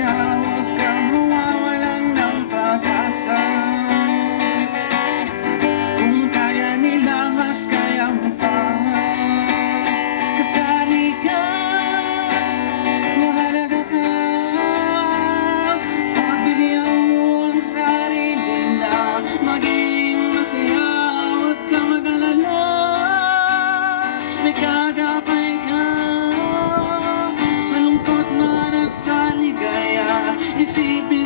Kaya huwag kang mawawalan ng pag-asa. Kung kaya nila, mas kaya mo pa. Kasali ka, mahalaga ka. Pagbigyan mo ang sarili na maging masaya. Huwag kang mag-alala, may kagapay ka. Sa lungkot man at sa ligaya, isipin